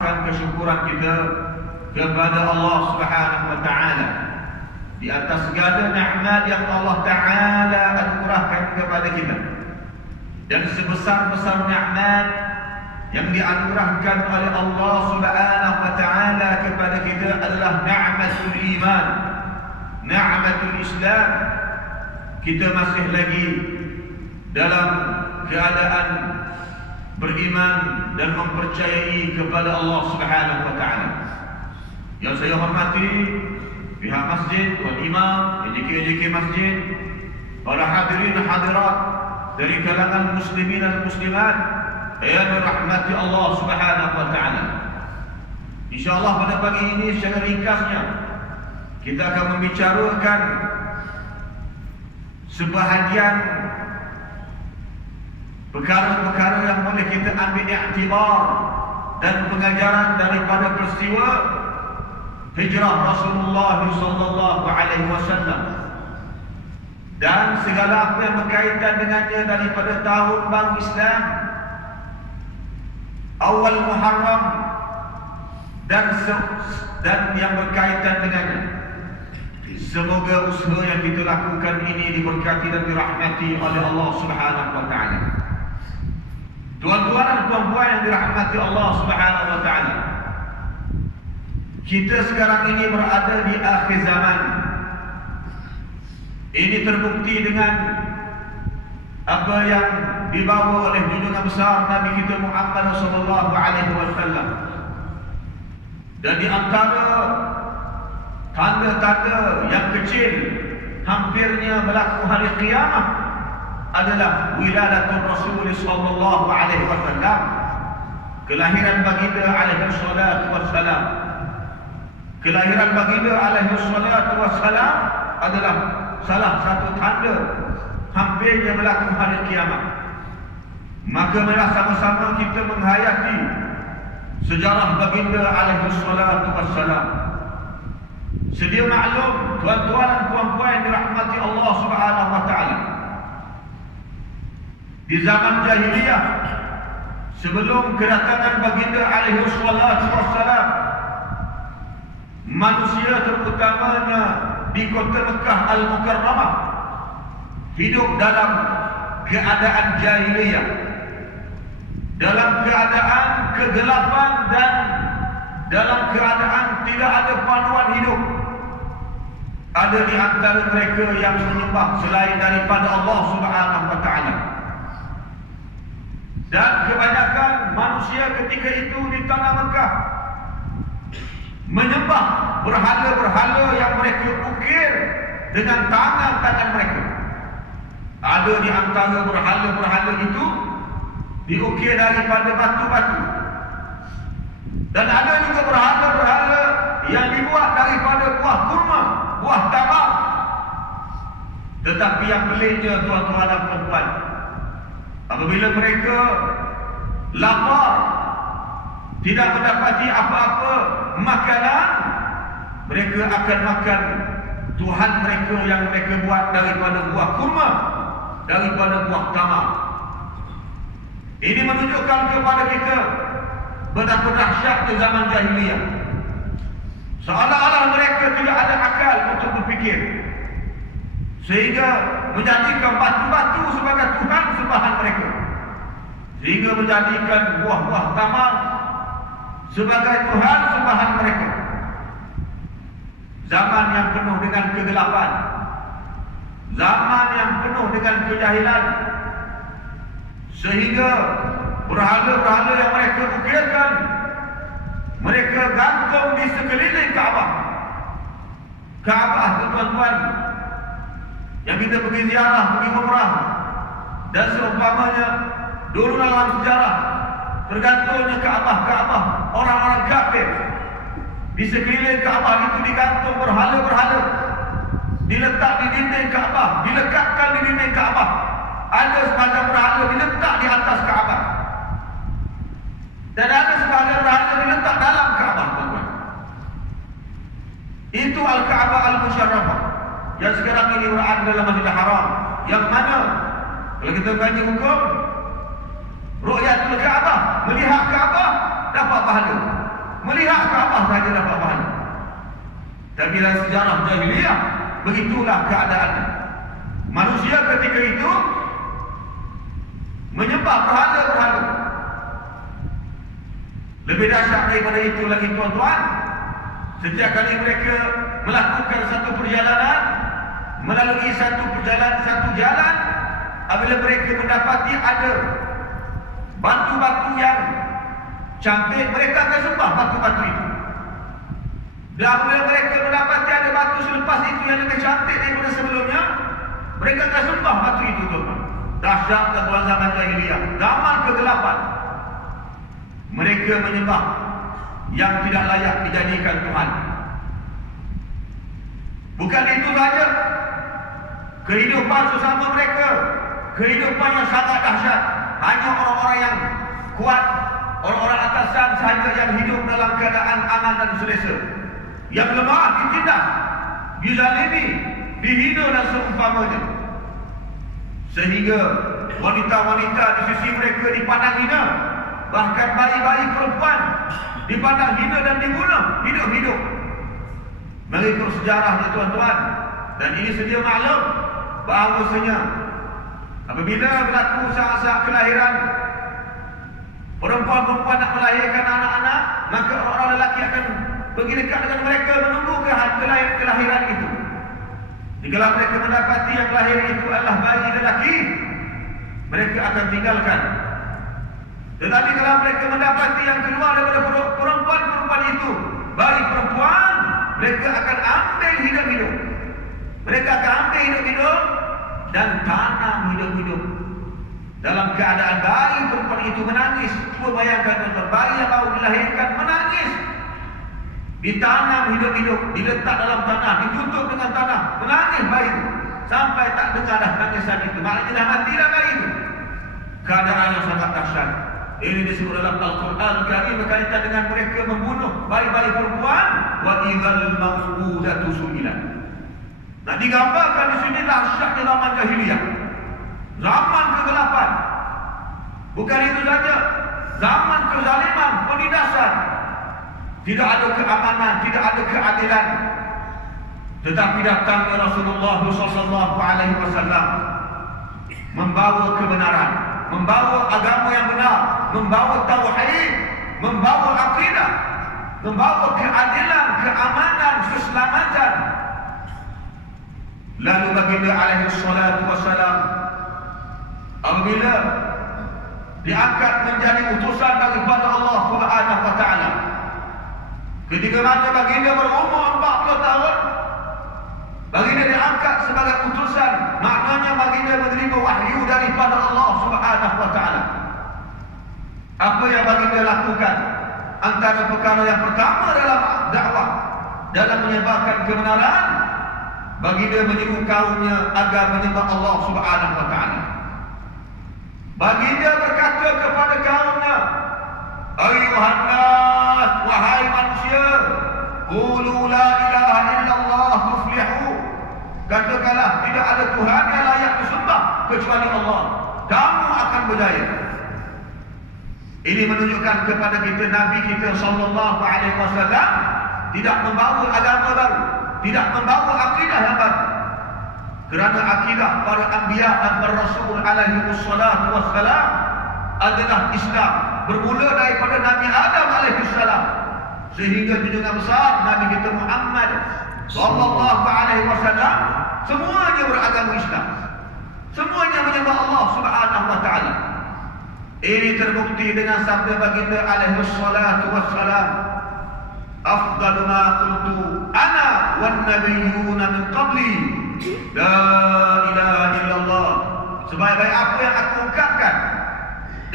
kesyukuran kita kepada Allah Subhanahu wa taala di atas segala nikmat yang Allah taala anugerahkan kepada kita. Dan sebesar-besar nikmat yang dianugerahkan oleh Allah Subhanahu wa taala kepada kita adalah nikmatul iman, nikmatul Islam. Kita masih lagi dalam keadaan beriman dan mempercayai kepada Allah Subhanahu wa taala. Yang saya hormati pihak masjid, wal imam, AJK masjid, para hadirin hadirat dari kalangan muslimin dan muslimat yang dirahmati Allah Subhanahu wa taala. Insyaallah pada pagi ini secara ringkasnya kita akan membicarakan sebahagian perkara-perkara yang boleh kita ambil iktibar dan pengajaran daripada peristiwa hijrah Rasulullah sallallahu alaihi wasallam dan segala apa yang berkaitan dengannya daripada tahun baru Islam awal Muharram dan yang berkaitan dengannya. Semoga usaha yang kita lakukan ini diberkati dan dirahmati oleh Allah Subhanahu wa taala. Tuan-tuan dan puan-puan yang dirahmati Allah Subhanahu wa taala, kita sekarang ini berada di akhir zaman. Ini terbukti dengan apa yang dibawa oleh junjungan besar Nabi kita Muhammad sallallahu alaihi wasallam. Dan di antara tanda-tanda yang kecil hampirnya berlaku hari kiamat adalah wiladatul Rasul sallallahu alaihi wasallam, kelahiran baginda alaihi salatu wassalam. Kelahiran baginda alaihi salatu wassalam adalah salah satu tanda hampirnya berlaku hari kiamat. Maka marilah sama-sama kita menghayati sejarah baginda alaihi salatu wassalam. Sedia maklum tuan-tuan dan puan-puan yang dirahmati Allah Subhanahu wa taala, di zaman jahiliyah sebelum kedatangan baginda alaihi salatu wassalam, manusia terutamanya di kota Mekah Al-Mukarramah hidup dalam keadaan jahiliyah, dalam keadaan kegelapan dan dalam keadaan tidak ada panduan hidup. Ada di antara mereka yang menyembah selain daripada Allah Subhanahu wa taala. Dan kebanyakan manusia ketika itu di tanah Mekah menyembah berhala-berhala yang mereka ukir dengan tangan-tangan mereka. Ada di antara berhala-berhala itu diukir daripada batu-batu. Dan ada juga berhala-berhala yang dibuat daripada buah kurma, buah tamar. Tetapi yang peliknya tuan-tuan dan puan-puan, apabila mereka lapar, tidak mendapati apa-apa makanan, mereka akan makan Tuhan mereka yang mereka buat daripada buah kurma, daripada buah tamar. Ini menunjukkan kepada kita betapa dahsyatnya zaman jahiliyah. Seolah-olah mereka tidak ada akal untuk berfikir, sehingga menjadikan batu-batu sebagai Tuhan sembahan mereka, sehingga menjadikan buah-buah tamar sebagai Tuhan sembahan mereka. Zaman yang penuh dengan kegelapan, zaman yang penuh dengan kejahilan, sehingga berhala-berhala yang mereka ukirkan mereka gantung di sekeliling Kaabah. Kaabah tuan-tuan yang kita pergi ziarah, pergi umrah dan seumpamanya, dulu dalam sejarah tergantungnya Kaabah orang-orang kafir. Di sekeliling Kaabah itu digantung berhala-berhala, diletak di dinding Kaabah, dilekatkan di dinding Kaabah. Ada sebahagian berhala diletak di atas Kaabah, dan ada sebahagian berhala diletak dalam Kaabah, tuan-tuan. Itu Al-Kaabah Al-Musharrafah yang sekarang ini berada dalam Masjidil Haram, yang mana kalau kita kaji hukum, ru'yatul Kaabah, melihat Kaabah dapat pahala. melihat Kaabah saja dapat pahala. Tapi dalam sejarah jahiliyah, begitulah keadaannya. Manusia ketika itu menyembah berhala-berhala. Lebih dahsyat daripada itu lagi tuan-tuan, setiap kali mereka melakukan satu perjalanan, melalui satu jalan, apabila mereka mendapati ada batu-batu yang cantik, mereka akan sembah batu-batu itu. Dan apabila mereka mendapati ada batu selepas itu yang lebih cantik daripada sebelumnya, mereka akan sembah batu itu, tuan-tuan. Dahsyat tuan zaman jahiliyah, zaman kegelapan. Mereka menyembah yang tidak layak dijadikan Tuhan. Bukan itu saja, kehidupan sesama mereka, kehidupan yang sangat dahsyat. Hanya orang-orang yang kuat, orang-orang atasan sahaja yang hidup dalam keadaan aman dan selesa. Yang lemah ditindas, dizalimi, dihina dan seumpamanya. Sehingga wanita-wanita di sisi mereka dipandang hina. Bahkan bayi-bayi perempuan dipandang hina dan dibunuh hidup-hidup. Mengikut sejarahnya tuan-tuan, dan ini sedia maklum bahawasanya apabila berlaku saat-saat kelahiran, perempuan-perempuan nak melahirkan anak-anak, maka orang-orang lelaki akan pergi dekat dengan mereka menunggu kelahiran itu. Jika mereka mendapati yang lahir itu adalah bayi lelaki, mereka akan tinggalkan. Tetapi kalau mereka mendapati yang keluar daripada perempuan-perempuan itu bayi perempuan, mereka akan ambil hidup-hidup. Mereka akan ambil hidup-hidup dan tanam hidup-hidup. Dalam keadaan bayi perempuan itu menangis. Cuba bayangkan tuan-tuan, bayi yang baru dilahirkan menangis. Ditanam hidup-hidup, diletak dalam tanah, ditutup dengan tanah, menangis bayi itu sampai tak dengar dah tangisan itu. Maknanya dah mati dah bayi itu. Keadaan yang sangat dahsyat. Ini disebut dalam Al-Quran Karim berkaitan dengan mereka membunuh bayi-bayi perempuan. Wa idzal maw'udatu su'ilat. Nah, digambarkan di sini dahsyatnya zaman jahiliyah, zaman kegelapan. Bukan itu saja, zaman kezaliman, penindasan. Tidak ada keamanan, tidak ada keadilan. Tetapi datangnya Rasulullah SAW membawa kebenaran, membawa agama yang benar, membawa tauhid, membawa akidah, membawa keadilan, keamanan, keselamatan. Lalu baginda alaihi salatu wassalam apabila diangkat menjadi utusan daripada Allah Subhanahu wa taala, ketika mana baginda berumur 40 tahun, baginda diangkat sebagai utusan. Maknanya baginda menerima wahyu daripada Allah Subhanahu wa taala. Apa yang baginda lakukan? Antara perkara yang pertama dalam dakwah, dalam menyebarkan kebenaran, baginda menyeru kaumnya agar menyembah Allah Subhanahu wa taala. Baginda berkata kepada kaumnya, "Ayuhan nas, wahai manusia, qulu la ilaha illallah tuflihu." Katakanlah tidak ada Tuhan yang layak disembah kecuali Allah, kamu akan berjaya. Ini menunjukkan kepada kita Nabi kita sallallahu alaihi wasallam tidak membawa agama baru, tidak membawa akidah yang baru. Kerana akidah para anbiya dan para rasul alaihi wassalatu wassalam adalah Islam, bermula daripada Nabi Adam alaihi salam sehingga junjungan besar Nabi kita Muhammad sallallahu alaihi wasallam, semuanya beragama Islam. Semuanya menyembah Allah Subhanahu wa taala. Ini terbukti dengan sabda baginda alaihi salatu wassalam, "Afdalu ma qultu ana wan nabiyyuna min qabli, la ilaha illallah." Sebaik-baik apa yang aku ungkapkan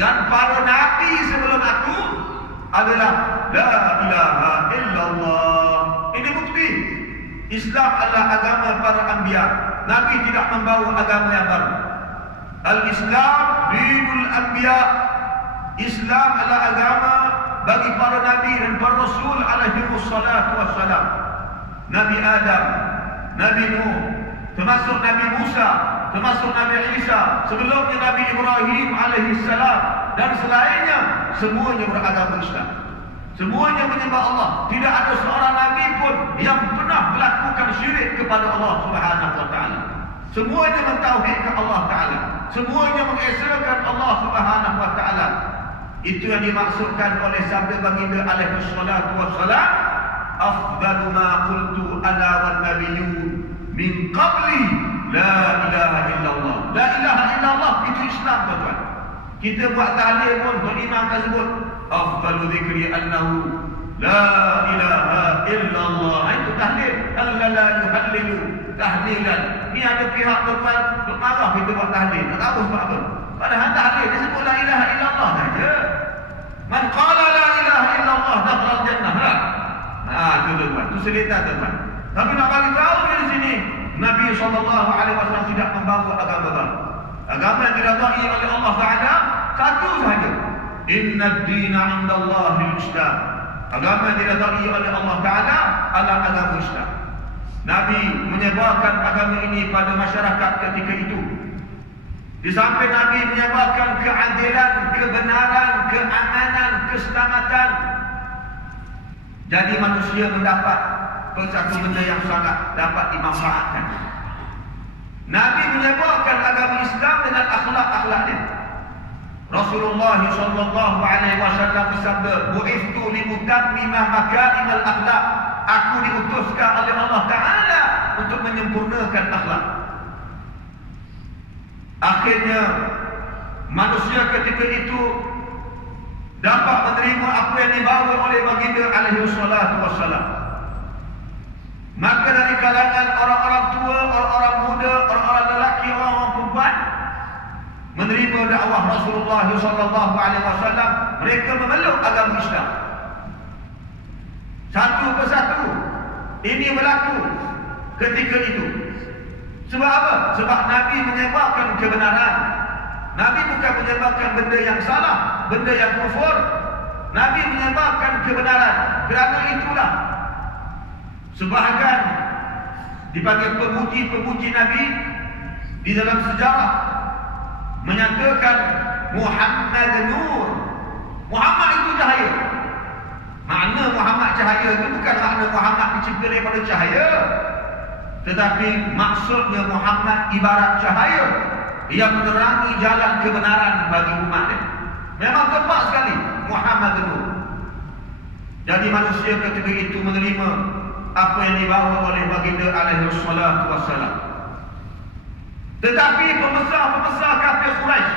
dan para nabi sebelum aku adalah la ilaha illallah. Ini bukti Islam adalah agama para anbiya. Nabi tidak membawa agama yang baru. Al-Islam dinul anbiya. Islam adalah agama bagi para nabi dan para rasul alaihi wassalatu wassalam. Nabi Adam, Nabi Nuh, termasuk Nabi Musa, termasuk Nabi Isa, sebelumnya Nabi Ibrahim alaihi salam dan selainnya, semuanya beragama Islam. Semuanya menyembah Allah. Tidak ada seorang Nabi pun yang pernah melakukan syirik kepada Allah Subhanahu wa ta'ala. Semuanya mentauhidkan Allah Ta'ala. Semuanya mengesakan Allah Subhanahu wa ta'ala. Itu yang dimaksudkan oleh sabda baginda alaihi salatu wassalam, afdalu ma qultu ana wan nabiyyun min qabli la ilaha illallah. La ilaha illallah itu Islam, tuan-tuan. Kita buat tahlil pun imam akan sebut afdalu dzikri annahu la ilaha illallah. Itu tahlil. Allah la yuhallilu tahlilan. Ni ada pihak tuan bermarah kita buat tahlil. Tak tahu sebab apa. Padahal tahlil dia sebut la ilaha illallah saja. Man qala la ilaha illallah dakhala al-jannah. Itu tuan. Itu cerita tuan. Tapi nak bagi tahu di sini Nabi SAW tidak membawa agama baru. Agama yang diridai oleh Allah Taala satu sahaja. Inna ad-dina 'inda Allahil Islam. Agama yang diridai oleh Allah Taala adalah agama Islam. Nabi menyebarkan agama ini pada masyarakat ketika itu. Di samping Nabi menyebarkan keadilan, kebenaran, keamanan, keselamatan. Jadi manusia mendapat satu benda yang sangat dapat dimanfaatkan. Nabi menyebarkan agama Islam dengan akhlak-akhlaknya. Rasulullah sallallahu alaihi wasallam bersabda, "Bu'ithtu limutammima makarimal akhlak." Aku diutuskan oleh Allah Taala untuk menyempurnakan akhlak. Akhirnya manusia ketika itu dapat menerima apa yang dibawa oleh baginda alaihi salatu wassalam. Maka dari kalangan orang-orang tua, orang-orang muda, orang-orang lelaki, orang-orang perempuan menerima dakwah Rasulullah sallallahu alaihi wasallam, mereka memeluk agama Islam. Satu persatu ini berlaku ketika itu. Sebab apa? Sebab Nabi menyebarkan kebenaran. Nabi bukan menyebarkan benda yang salah, benda yang kufur. Nabi menyebarkan kebenaran. Kerana itulah sebahagian dipanggil pemuji-pemuji Nabi di dalam sejarah menyatakan Muhammad Nur. Muhammad itu cahaya. Makna Muhammad cahaya itu bukan makna Muhammad dicipta daripada cahaya, tetapi maksudnya Muhammad ibarat cahaya yang menerangi jalan kebenaran bagi umatnya. Memang tepat sekali Muhammad Nur. Jadi manusia ketika itu menerima apa yang dibawa oleh baginda alaihi salatu wassalam. Tetapi pembesar-pembesar kafir Quraisy,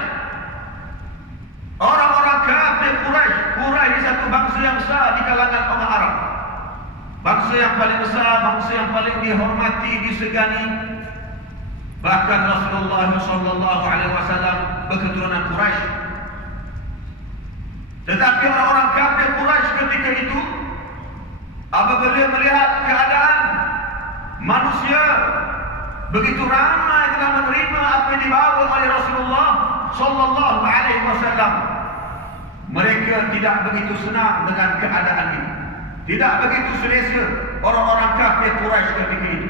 orang-orang kafir Quraisy ini satu bangsa yang besar di kalangan orang Arab. Bangsa yang paling besar, bangsa yang paling dihormati, disegani. Bahkan Rasulullah sallallahu alaihi wasallam berketurunan Quraisy. Tetapi orang-orang kafir Quraisy ketika itu apabila melihat keadaan manusia begitu ramai telah menerima apa yang dibawa oleh Rasulullah sallallahu alaihi wasallam, mereka tidak begitu senang dengan keadaan itu. Tidak begitu selesa orang-orang kafir Quraisy ketika itu.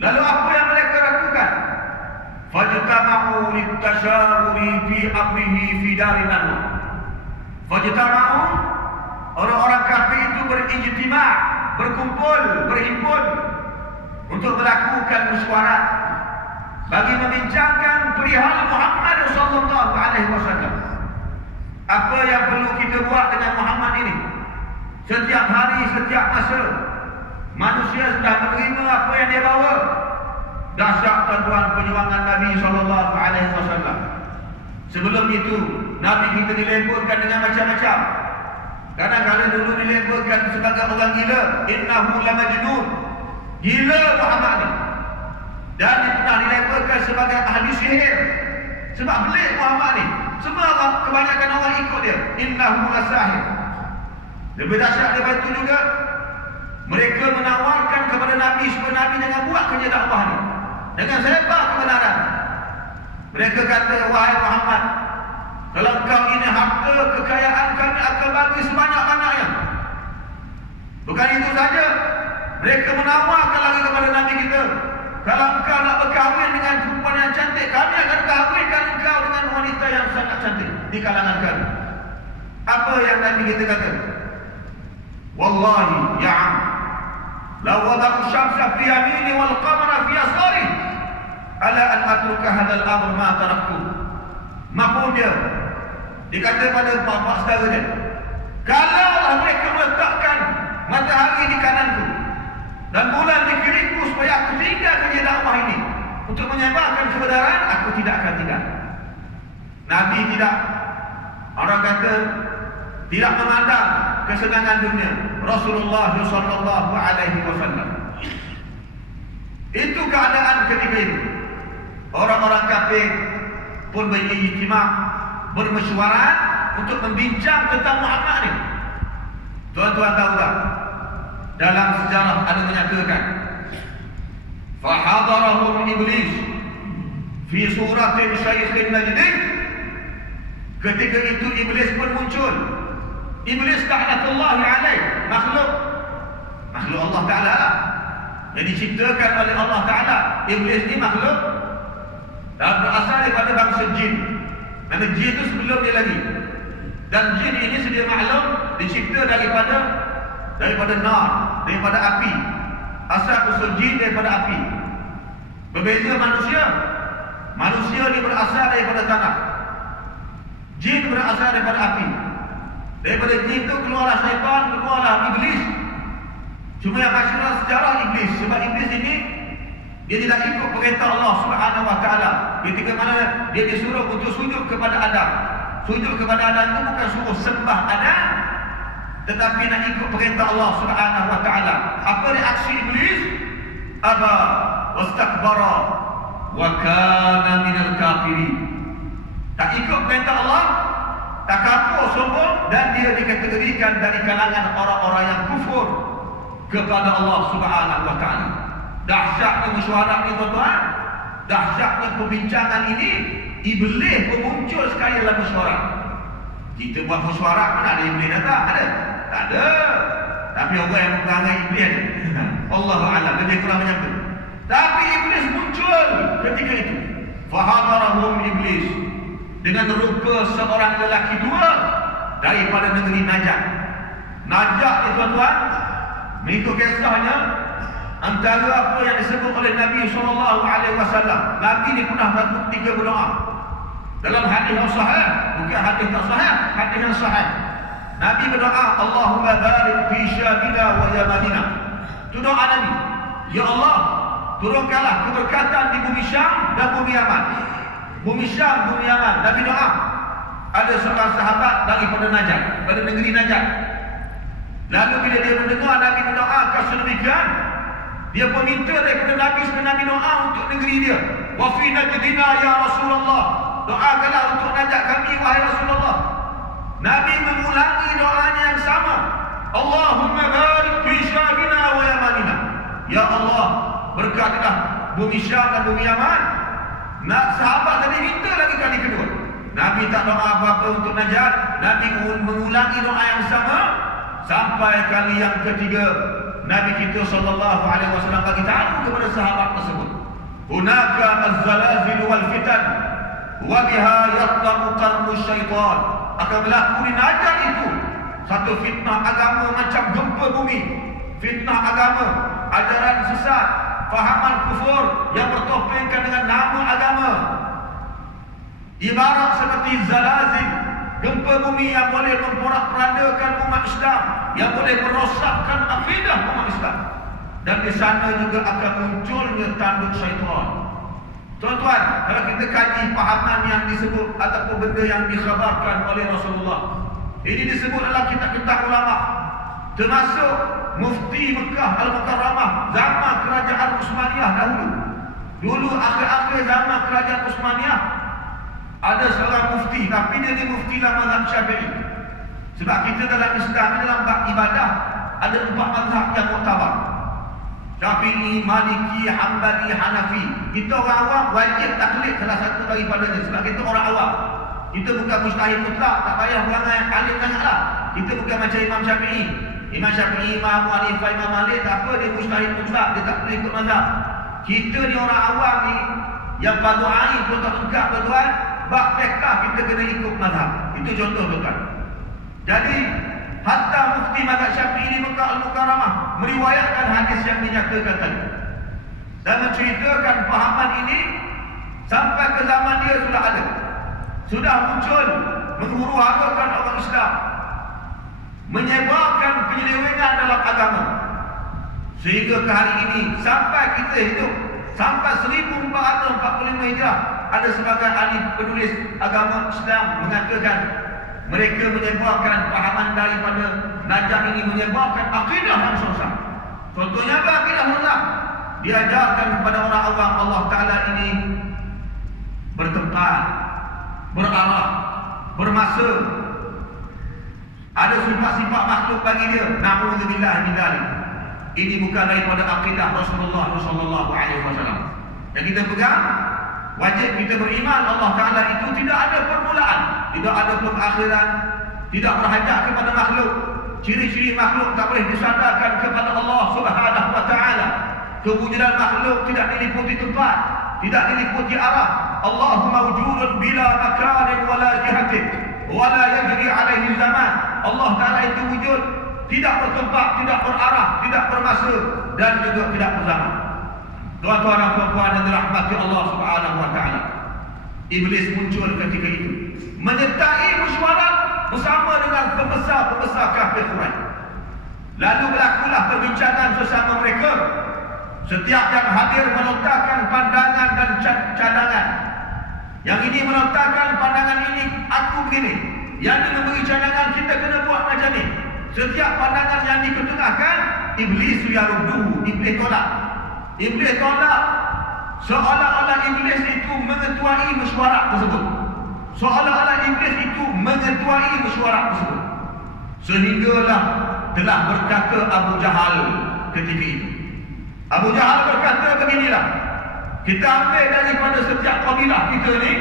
Lalu apa yang mereka lakukan? Fajtama'u litashauri fi amrihi fi darin nadwa. Fajtama'u, orang-orang kafir itu berijtima', berkumpul, berhimpun untuk melakukan mesyuarat bagi membincangkan perihal Muhammad sallallahu alaihi wasallam. Apa yang perlu kita buat dengan Muhammad ini? Setiap hari, setiap masa manusia sudah menerima apa yang dia bawa. Dahsyat tuan-tuan perjuangan Nabi sallallahu alaihi wasallam. Sebelum itu Nabi kita dilabelkan dengan macam-macam. Kadang-kadang dulu dilabelkan sebagai orang gila, innahu lamajnun. Gila Muhammad ni. Dan pernah dilabelkan sebagai ahli sihir. Sebab pelik Muhammad ni. Semua kebanyakan orang ikut dia. Innahu lasahir. Lebih dahsyat daripada itu juga, mereka menawarkan kepada Nabi supaya Nabi jangan buat kerja dakwah ni. Jangan sebar kebenaran. Mereka kata, wahai Muhammad, kalau kau ini harta kekayaan kami akan bagi sebanyak-banyaknya. Bukan itu saja, mereka menawarkan lagi kepada Nabi kita, kalau engkau nak berkahwin dengan perempuan yang cantik, kami akan kahwinkan engkau dengan wanita yang sangat cantik di kalangan kami. Apa yang Nabi kita kata? Wallahi ya am, law wada'u syamsa fi yamini wal qamara fi yasari ala an atruka hadzal amr ma taraktu. Maupun dia kata pada bapa saudara dia, kalaulah mereka meletakkan matahari di kananku dan bulan di kiriku supaya aku tinggalkan dia dakwah ini untuk menyebarkan kebenaran, aku tidak akan tinggal. Nabi tidak, orang kata, tidak memandang kesenangan dunia. Rasulullah sallallahu alaihi wasallam. Itu keadaan ketika itu. Orang-orang kafir pun berijtimah, bermesyuarat untuk membincang tentang Muhammad ni. Tuan-tuan tahu tak? Dalam sejarah ada menyatakan, fahadarahum iblis fi suratin syaikhin najdin. Ketika itu iblis pun muncul. Iblis ta'natullah alaih, makhluk Allah Ta'ala yang diciptakan oleh Allah Ta'ala. Iblis ni makhluk dan berasal daripada bangsa jin. Nama jin itu sebelum dia lagi. Dan jin ini sedia maklum dicipta daripada nar, daripada api. Asal usul jin daripada api. Berbeza manusia. Manusia ni berasal daripada tanah. Jin berasal daripada api. Daripada jin itu keluarlah syaitan, keluarlah iblis. Cuma yang masyarakat sejarah iblis. Sebab iblis ini dia tidak ikut perintah Allah Subhanahu Wa Taala. Ketika mana dia disuruh untuk sujud kepada Adam. Sujud kepada Adam itu bukan suruh sembah Adam, tetapi nak ikut perintah Allah Subhanahu Wa Taala. Apa reaksi iblis? Aba wastakbara wa kana minal kafirin. Tak ikut perintah Allah, takabur, sombong, dan dia dikategorikan dari kalangan orang-orang yang kufur kepada Allah Subhanahu Wa Taala. Dahsyatnya mesyuarat ni tuan-tuan, dahsyatnya perbincangan ini. Iblis pun muncul sekali dalam mesyuarat. Kita buat mesyuarat pun ada iblis datang? Ada? Tak ada. Tapi orang yang memperangai iblis Allahu a'lam, lebih kurang macam tu. Tapi iblis muncul ketika itu. Fahadarahum iblis dengan rupa seorang lelaki tua daripada negeri Najd. Najd ni tuan-tuan, mengikut kisahnya, antara apa yang disebut oleh Nabi SAW, Nabi ni pernah satu ketika berdoa dalam hadis yang sahih, bukan hadis tak sahih, hadis yang sahih. Nabi berdoa, Allahumma barik fi syamina wa yamanina. Itu doa Nabi. Ya Allah, turunkanlah keberkatan di bumi Syam dan bumi Yaman. Bumi Syam, bumi Yaman. Nabi doa. Ada seorang sahabat daripada Najd, pada negeri Najd. Lalu bila dia mendengar Nabi mendoakan sedemikian, dia pun minta daripada Nabi supaya Nabi doa untuk negeri dia. Wa fi najdina ya Rasulullah. Doakanlah untuk Najd kami wahai Rasulullah. Nabi mengulangi doanya yang sama. Allahumma barik fi syamina wa yamanina. Ya Allah, berkatilah bumi Syam dan bumi Yaman. Nak sahabat tadi minta lagi kali kedua. Nabi tak doa apa-apa untuk Najd. Nabi mengulangi doa yang sama sampai kali yang ketiga. Nabi kita sallallahu alaihi wasallam bagi tahu kepada sahabat tersebut, hunaka az-zalazil wal fitan wa biha yatlaqu qarnu syaitan. Akan berlaku di Najd itu satu fitnah agama macam gempa bumi. Fitnah agama, ajaran sesat, fahaman kufur yang bertopengkan dengan nama agama. Ibarat seperti zalazil, gempa bumi yang boleh memporak-porandakan umat Islam, yang boleh merosakkan akidah umat Islam. Dan di sana juga akan munculnya tanduk syaitan. Tuan-tuan, kalau kita kaji pahaman yang disebut ataupun benda yang dikhabarkan oleh Rasulullah, ini disebut dalam kitab-kitab ulama, termasuk Mufti Mekah Al-Mukarramah zaman kerajaan Utsmaniyah dahulu. Dulu akhir-akhir zaman kerajaan Utsmaniyah ada seorang mufti, tapi dia ni mufti dalam mazhab Syafi'i. Sebab kita dalam Islam, dalam bab ibadah, ada 4 mazhab yang muktabar: Syafi'i, Maliki, Hanbali, Hanafi. Kita orang awam wajib taklid salah satu daripadanya, sebab kita orang awam. Kita bukan mujtahid mutlak, tak payah berangai alim sangatlah. Kita bukan macam Imam Syafi'i. Imam Syafi'i, Imam Abu Hanifah, Imam Malik, tak apa, dia mujtahid mutlak, dia tak perlu ikut mazhab. Kita ni orang awam ni yang fardu ain pun tak lengkap tuan-tuan. Bab fiqh kita kena ikut mazhab. Itu contoh tuan. Jadi hatta mufti mazhab Syafi'i di Mekah Al-Mukarramah meriwayatkan hadis yang dinyatakan tadi dan menceritakan pahaman ini sampai ke zaman dia sudah ada, sudah muncul menghuru-harakan orang Islam, menyebarkan penyelewengan dalam agama, sehingga ke hari ini sampai kita hidup sampai 1445 Hijrah ada sebagai ahli penulis agama Islam mengatakan mereka menyebarkan pahaman daripada Najaf ini, menyebarkan akidah yang sesat. Contohnya apa akidah sesat? Diajarkan kepada orang awam Allah Ta'ala ini bertempat, berarah, bermasa, ada sifat-sifat makhluk bagi dia. Na'udzubillah min dzalik. Ini bukan daripada akidah Rasulullah sallallahu alaihi wasallam. Yang kita pegang, wajib kita beriman Allah Ta'ala itu tidak ada permulaan, tidak ada pengakhiran, tidak berhajat kepada makhluk. Ciri-ciri makhluk tak boleh disandarkan kepada Allah Subhanahu wa Ta'ala. Kewujudan makhluk tidak diliputi tempat, tidak diliputi arah. Allah mawjudun bila makanin wala jihatin wala yajri alaihi zaman. Allah Ta'ala itu wujud, tidak bertempat, tidak berarah, tidak bermasa dan juga tidak berzaman. Tuan-tuan dan puan-puan yang dirahmati Allah Subhanahu wa Ta'ala, Iblis muncul ketika itu menyertai mesyuarat bersama dengan pembesar-pembesar kafir Quraisy. Lalu berlakulah perbincangan sesama mereka. Setiap yang hadir melontarkan pandangan dan cadangan. Yang ini melontarkan pandangan ini, aku begini. Yang ini memberi cadangan, kita kena buat macam ni. Setiap pandangan yang diketengahkan, Iblis yarudduhu, Iblis tolak. Iblis tolak. Seolah-olah Iblis itu mengetuai mesyuarat tersebut. Seolah-olah Iblis itu mengetuai mesyuarat tersebut. Sehinggalah telah berkata Abu Jahal ketika itu. Abu Jahal berkata beginilah, kita ambil daripada setiap kabilah kita ni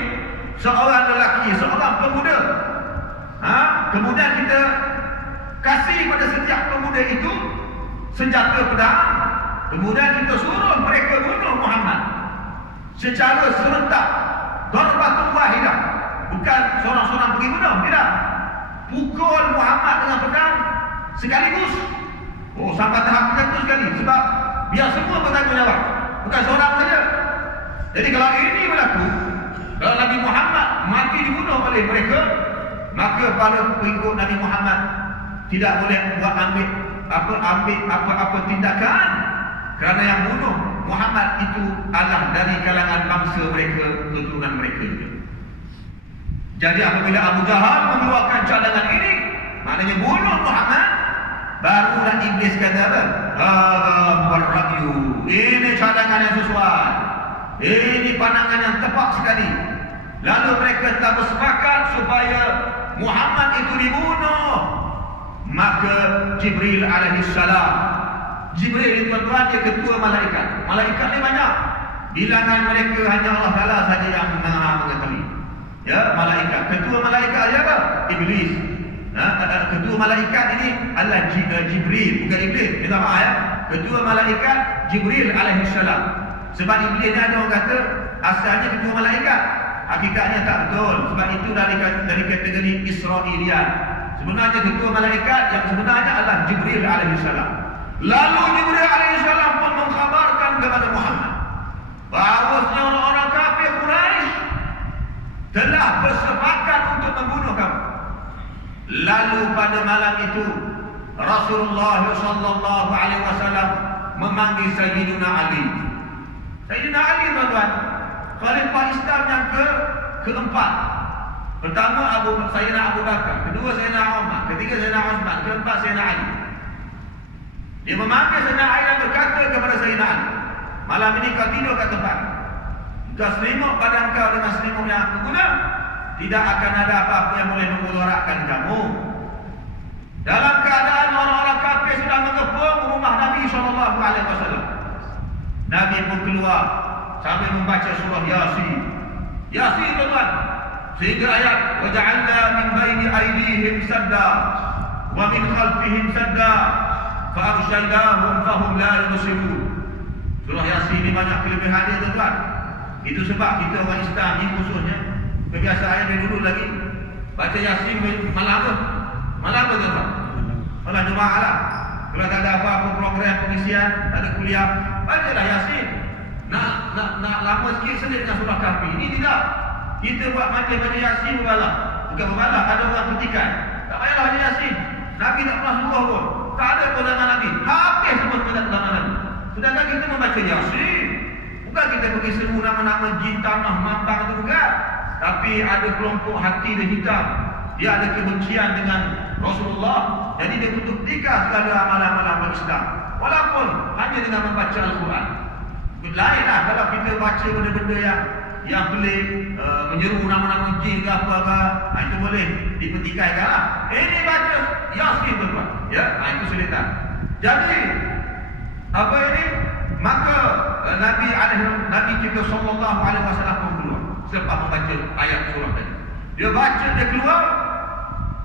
seorang lelaki, seorang pemuda. Kemudian kita kasih pada setiap pemuda itu senjata pedang. Kemudian kita suruh mereka bunuh Muhammad secara serentak, darbatun wahidah. Bukan seorang-seorang pergi bunuh, tidak. Pukul Muhammad dengan pedang sekaligus. Oh, sampai tahap macam tu sekali. Sebab biar semua bertanggungjawab, bukan seorang saja. Jadi kalau ini berlaku, kalau Nabi Muhammad mati dibunuh oleh mereka, maka para pengikut Nabi Muhammad tidak boleh ambil apa-apa tindakan, kerana yang bunuh Muhammad itu adalah dari kalangan bangsa mereka, keturunan mereka. Jadi apabila Abu Jahal mengeluarkan cadangan ini, maknanya bunuh Muhammad, barulah Iblis kata apa? Ar-ra'yu. Ini cadangan yang sesuai. Ini pandangan yang tepat sekali. Lalu mereka telah bersepakat supaya Muhammad itu dibunuh. Maka Jibril alaihissalam, Jibril itu tuan dia ketua malaikat. Malaikat ni banyak. Bilangan mereka hanya Allah Ta'ala saja yang mengetahui. Ya, malaikat. Ketua malaikat siapa? Iblis. Ketua malaikat ini adalah Jibril, bukan Iblis. Minta maaf ya. Ketua malaikat Jibril alaihissalam. Sebab Iblis ni ada orang kata asalnya ketua malaikat. Hakikatnya tak betul. Sebab itu dari kategori Israiliyat. Sebenarnya ketua malaikat yang sebenarnya adalah Jibril alaihissalam. Lalu Jibril alaihissalam pun mengkhabarkan kepada Muhammad bahawasanya orang-orang kafir Quraisy telah bersepakat untuk membunuh kamu. Lalu pada malam itu Rasulullah sallallahu alaihi wasallam memanggil Sayyidina Ali. Sayyidina Ali tuan-tuan, khalifah Islam yang keempat. Pertama Sayyidina Abu Bakar, kedua Sayyidina Umar, ketiga Sayyidina Utsman, keempat Sayyidina Ali. Dia memanggil Sayyidina Ali dan berkata kepada Sayyidina Ali, malam ini kau tidur kat tempat. Kau selimut badan kau dengan selimut yang aku guna, tidak akan ada apa-apa yang boleh memudaratkan kamu. Dalam keadaan orang-orang kafir sudah mengepung rumah Nabi SAW, Nabi pun keluar sambil membaca surah Yasin. Yasin tuan-tuan, sehingga ayat waja'alna min baini aydihim sadda wa min khalfihim sadda fa aghshaynahum fahum la yubsirun. Surah Yasin ini banyak kelebihan dia tuan-tuan. Itu sebab kita orang Islam ni khususnya kebiasaan dari dulu lagi baca Yasin malam tu. Malam apa tuan? Malam Jumaat lah. Kalau tak ada apa-apa program pengisian, tak ada kuliah, bacalah Yasin. Nak lama sikit selit dengan surah Kahfi. Ini tidak. Kita buat macam baca Yasin berbalah. Bukan berbalah, ada orang petikan. Tak payahlah baca Yasin. Nabi tak pernah suruh pun. Tak ada pun zaman Nabi. Habis semua pada zaman Nabi. Sedangkan kita membaca Yasin. Bukan kita pergi seru nama-nama jin, tanah, mambang itu bukan. Tapi ada kelompok hati dia hitam. Dia ada kebencian dengan Rasulullah. Jadi dia tutup tika segala amalan-amalan Islam. Walaupun hanya dengan membaca Al-Quran. Lainlah kalau kita baca benda-benda yang pelik, menyeru nama-nama jin ke apa-apa, itu boleh dipertikaikan lah. Ini baca Yasin tuan-tuan. Ya, itu sulitan. Jadi apa ini? Maka Nabi kita sallallahu alaihi wasallam pun keluar selepas membaca ayat surah tadi. Dia baca, dia keluar.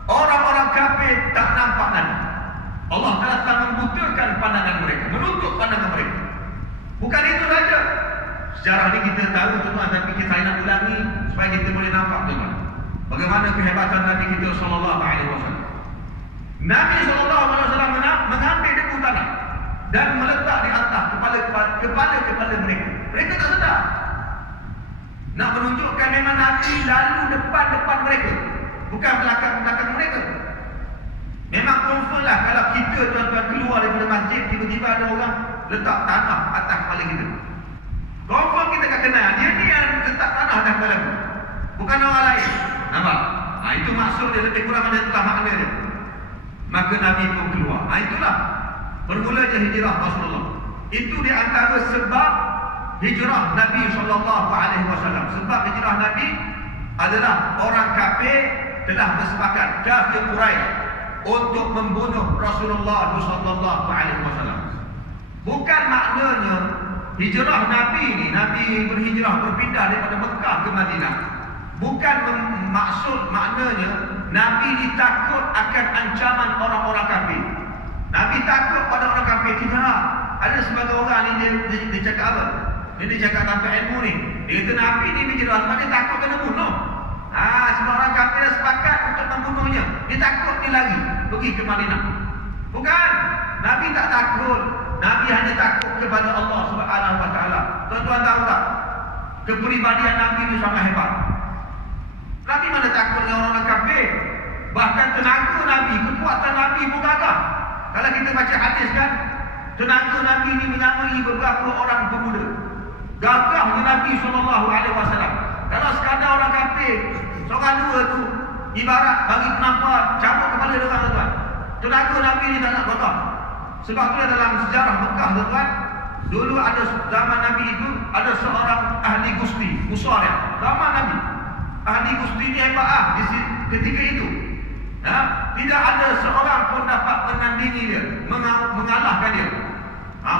Orang-orang kafir tak nampak Nabi. Allah Taala telah membutakan pandangan mereka, menutup pandangan mereka. Bukan itu saja. Sejarah ini kita tahu tuan-tuan, tapi saya nak ulangi supaya kita boleh nampak tuan-tuan. Bagaimana kehebatan Nabi kita sallallahu alaihi wasallam. Nabi sallallahu alaihi wasallam mengambil debu tanah dan meletak di atas kepala mereka. Mereka tak sedar. Nak menunjukkan memang Nabi lalu depan mereka, bukan belakang mereka. Memang confirm lah kalau kita tuan-tuan keluar daripada masjid, tiba-tiba ada orang letak tanah atas kepala kita. Confirm kita akan kenal dia ni yang letak tanah atas kepala kita, bukan orang lain. Nampak? Itu maksud dia, lebih kurang ada itulah makna dia. Maka Nabi pun keluar. Itulah bermulanya hijrah Rasulullah. Itu di antara sebab hijrah Nabi sallallahu alaihi wasallam. Sebab hijrah Nabi adalah orang kafir telah bersepakat, kafir Quraisy, untuk membunuh Rasulullah sallallahu alaihi wasallam. Bukan maknanya hijrah Nabi ni, Nabi berhijrah berpindah daripada Mekah ke Madinah. Bukan maksud maknanya Nabi ditakut akan ancaman orang-orang kafir. Nabi takut pada orang kafir. Tidak. Ada sebagai orang ni dia cakap apa? Dia cakap tanpa ilmu ni. Dia kata Nabi ni berhijrah sebab dia takut kena bunuh. Sebab orang kafir dah sepakat untuk membunuhnya. Dia takut dia lari pergi ke Madinah. Bukan. Nabi tak takut. Nabi hanya takut kepada Allah Subhanahu Wa Taala. Tuan-tuan tahu tak? Kepribadian Nabi ni sangat hebat. Nabi mana takut dengan orang kafir. Bahkan tenaga Nabi, kekuatan Nabi pun gagah. Kalau kita baca hadis kan, tenaga Nabi ni menyamai beberapa orang pemuda. Gagahnya Nabi SAW. Kalau sekadar orang kafir, seorang dua tu ibarat bagi penampak cabut kepala dia orang tuan. Tenaga Nabi ni tak nak gagah. Sebab tu dalam sejarah Mekah tuan, dulu ada zaman Nabi itu ada seorang ahli gusti, Musarih. Zaman Nabi, ahli gusti ni hebat ketika itu. Tidak ada seorang pun dapat menandingi dia, mengalahkan dia.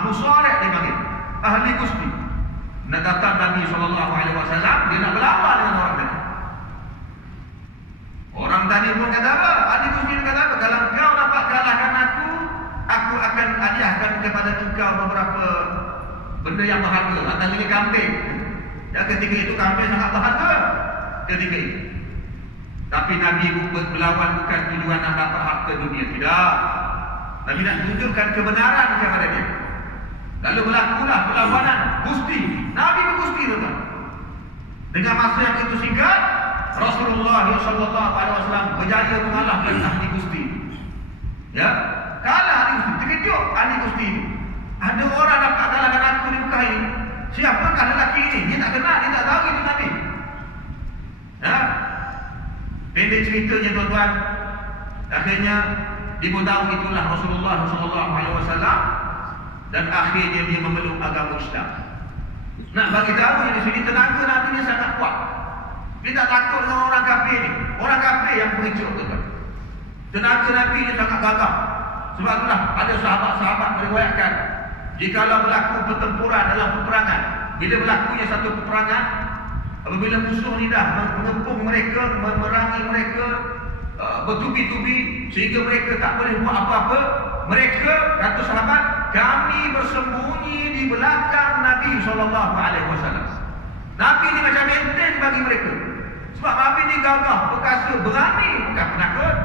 Musarih dia panggil, ahli gusti. Nak datang Nabi SAW, dia nak berlawan dengan orang tadi. Orang tadi pun kata apa? Ahli gusti dia kata apa? Kalau kau dapat kalahkan aku akan hadiahkan kepada engkau beberapa benda yang berharga. Antaranya kambing. Ya, ketika itu kambing sangat berharga. Ketika itu. Tapi Nabi berlawan bukan tujuan nak dapat harta dunia. Tidak. Nabi nak tunjukkan kebenaran kepada dia. Lalu berlakulah perlawanan gusti. Nabi bergusti tuan. Dengan masa yang itu singkat, Rasulullah SAW berjaya mengalahkan ahli gusti. Ya, kalah ahli gusti. Terkejut ahli gusti itu. Ada orang dapat kalahkan aku di Mekah ini. Siapakah lelaki ini? Dia tak kenal, dia tak tahu itu Nabi. Ya. Pendek ceritanya tuan-tuan, akhirnya diberitahu itulah Rasulullah SAW, dan akhirnya dia memeluk agama Islam. Nak bagi tahu di sini tenaga Nabi ni sangat kuat. Dia tak takut dengan orang kafir ni. Orang kafir yang pengecut tuan-tuan. Tenaga Nabi ni sangat gagah. Sebab itulah ada sahabat-sahabat meriwayatkan, jikalau berlaku pertempuran dalam peperangan, bila berlakunya satu peperangan, apabila musuh ni dah mengepung mereka, memerangi mereka bertubi-tubi sehingga mereka tak boleh buat apa-apa, mereka, kata sahabat, kami bersembunyi di belakang Nabi SAW. Nabi ni macam benteng bagi mereka. Sebab Nabi ni gagah, perkasa, berani, bukan penakut.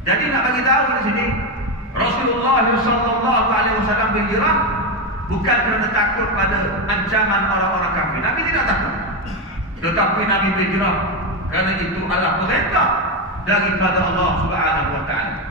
Jadi nak bagi tahu di sini, Rasulullah sallallahu alaihi wasallam berhijrah bukan kerana takut pada ancaman orang-orang kafir. Nabi tidak takut. Tetapi Nabi berhijrah kerana itu adalah perintah daripada Allah Subhanahu wa taala.